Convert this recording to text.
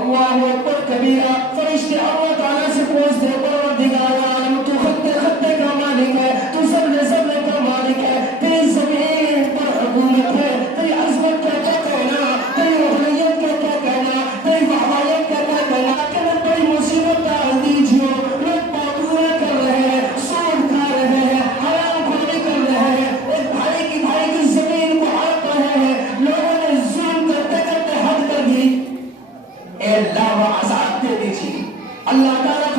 اللہ اکبر کبیرہ. فرشتے اللہ تعالیٰ سے پوچھتے ہیں پروردگار عالم تو خطے خطے کا مالک ہے, تو سب کا مالک ہے, تیری زمین پر حکومت ہے, تیری عظمت کا کیا کہنا, تیری وحدانیت کا کیا کہنا, تیری وحدانیت کا کیا کہنا. کہ میں بڑی مصیبت ڈال دیجیے, لوگ پاکورے کر رہے ہیں, سود کھا رہے ہیں, حرام خوری کر رہے ہیں, ایک بھائی کی زمین کو ہڑپ رہے ہیں, لوگوں نے ظلم کرتے کرتے حد کر دی. اے اللہ عذاب دے دیجیے. اللہ تعالیٰ